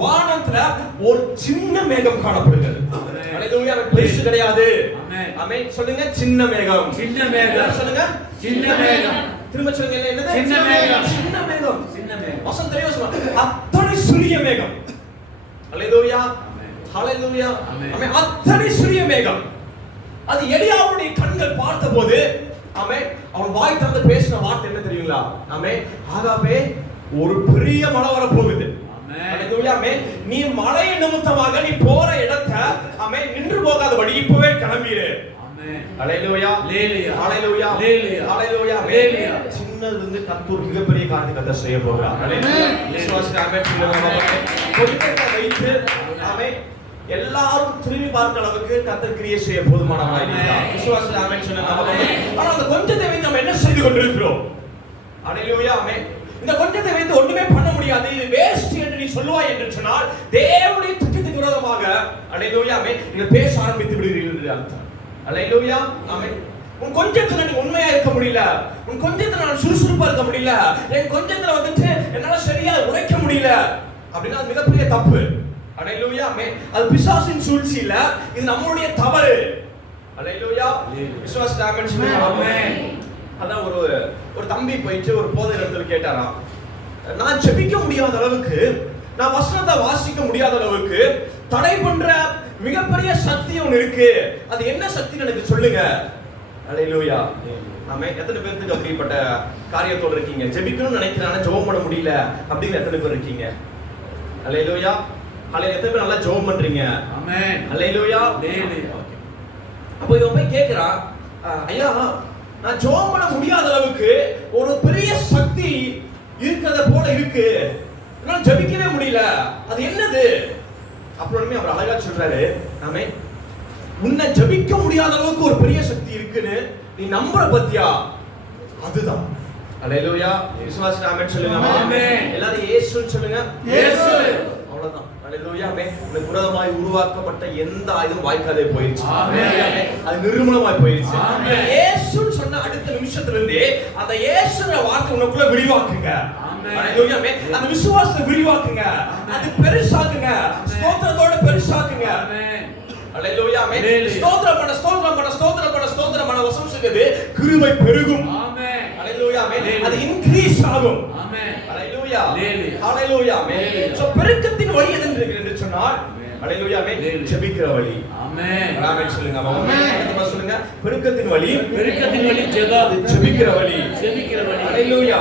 வானத்துல ஒரு சின்ன மேகம் காணப்படுகிறது. அல்லேலூயா பெருசு கிடையாது. ஆமென். சொல்லுங்க சின்ன மேகம். சின்ன மேகம். சொல்லுங்க? சின்ன மேகம். திரும்ப சொல்லுங்க என்ன- என்னது? சின்ன மேகம். சின்ன மேகம். சின்ன மேகம். வசனம் தெளிவா சொல்லுங்க. அத்தனை சிறிய மேகம். ஆமென். ஹalleluya. ஆமென். அத்தனை சிறிய மேகம். அது எலியாவுடைய கண்கள் பார்த்தபோது ஆமென் அவன் வாய் திறந்து பேசின வார்த்தை என்ன தெரியுங்களா? ஆமென். ஆகாவே ஒரு பெரிய மழை வர போகுது நீ மழை நிமித்தமாக நீ போற இடத்தை ஆமென் நின்று போகாதபடி இப்பவே கிளம்பிடு ஆமென். அல்லேலூயா அல்லேலூயா. அல்லேலூயா அல்லேலூயா. அல்லேலூயா அல்லேலூயா. சின்னதுல இருந்து கத்தூர் மிகப்பெரிய காரியத்தை கத்த செய்ய போகிறார். வைத்து எல்லாரும் திரும்பி பார்க்க அளவுக்கு கத்தர் கிரியை செய்ய போதுமானவராய் இருக்கிறார். விசுவாசி ஆமென் சொல்லுங்க ஆமென். ஆனா அந்த கொஞ்சத்தை வைத்து நம்ம என்ன செய்து கொண்டிருக்கிறோம்? அல்லேலூயா ஆமென். இந்த கொஞ்சத்தை வைத்து ஒண்ணுமே பண்ண முடியாது. இது வேஸ்ட் என்று நீ சொல்லுவாய் என்று சொன்னால் தேவனுடைய திட்டத்துக்கு விரோதமாக அல்லேலூயா ஆமென் நீங்கள் பேச ஆரம்பித்து விடுகிறீர்கள் என்று அர்த்தம். அல்லேலூயா ஆமென் உன் கொஞ்சத்துல நீ உண்மையா இருக்க முடியல. உன் கொஞ்சத்துல நான் சுறுசுறுப்பா இருக்க முடியல. என் கொஞ்சத்துல வந்துட்டு என்னால சரியா உழைக்க முடியல. அப்படின்னா அது மிகப்பெரிய தப்பு. அல்லேலூயா ஆமென் அது பிசாசின் சூழ்ச்சி இல்ல இது நம்மளுடைய தவறு. அல்லேலூயா விசுவாச சொல்லுங்க. ஆமென் அதான் ஒரு ஒரு தம்பி போயிட்டு ஒரு போதை இடத்துல கேட்டாராம். நான் ஜெபிக்க முடியாத அளவுக்கு நான் வசனத்தை வாசிக்க முடியாத அளவுக்கு தடை பண்ற மிகப்பெரிய சக்தி ஒன்று இருக்கு. அது என்ன சக்தின்னு எனக்கு சொல்லுங்க. அல்லேலூயா ஆமே எத்தனை பேருக்கு அப்படிப்பட்ட காரியத்தோட இருக்கீங்க? ஜெபிக்கணும்னு நினைக்கிறேன் ஜெபம் பண்ண முடியல அப்படின்னு எத்தனை பேர் இருக்கீங்க? அல்லேலூயா அல்ல எத்தனை பேர் நல்லா ஜெபம் பண்றீங்க? அல்லேலூயா. அப்போ இவன் போய் கேட்கிறான் "அஹ், ஐயா நான் ஜெபம் பண்ண முடியாத அளவுக்கு ஒரு பெரிய சக்தி இருக்கிறத போல இருக்கு. என்னால ஜெபிக்கவே முடியல. அது என்னது? அப்புறமே அவர் அழகா சொல்றாரு நாமே உன்னை ஜெபிக்க முடியாத அளவுக்கு ஒரு பெரிய சக்தி இருக்குன்னு நீ நம்புற பத்தியா? அதுதான். அல்லேலூயா விசுவாசி ஆமென் சொல்லுங்க. ஆமென். எல்லாரும் இயேசுன்னு சொல்லுங்க. இயேசு. அவ்வளவுதான். அல்லேலூயா ஆமென் உனக்கு விரோதமாய் உருவாக்கப்பட்ட எந்த ஆயுதம் வாய்க்காதே போயிடுச்சு ஆமென். அது நிர்மூலமாய் போயிடுச்சு ஆமென். இயேசுன்னு சொன்ன அடுத்த நிமிஷத்துல இருந்தே அந்த இயேசுன்ற வார்த்தை உனக்குள்ள விரிவாக்குங்க. அந்த விசுவாசத்தை விரிவாக்குங்க. அது பெருசாக்குங்க. ஸ்தோத்திரத்தோட பெருசாக்குங்க. ஸ்தோத்திரம் பண்ண ஸ்தோத்திரம் பண்ண ஸ்தோத்திரம் பண்ண ஸ்தோத்திரம் பண்ண வசனம் சொல்லுது கிருபை பெருகும். அது இன்க்ரீஸ் ஆகும். பெருக்கத்தின் வழி எது என்று சொன்னால் அல்லேலூயா. ஜெபிக்கிற வழி ஆமென். ஆமென் சொல்லுங்க ஆமென். சொல்லுங்க பெருக்கத்தின் வழி பெருக்கத்தின் வழி ஜெபம். ஜெபிக்கிற வழி ஜெபிக்கிற வழி. அல்லேலூயா.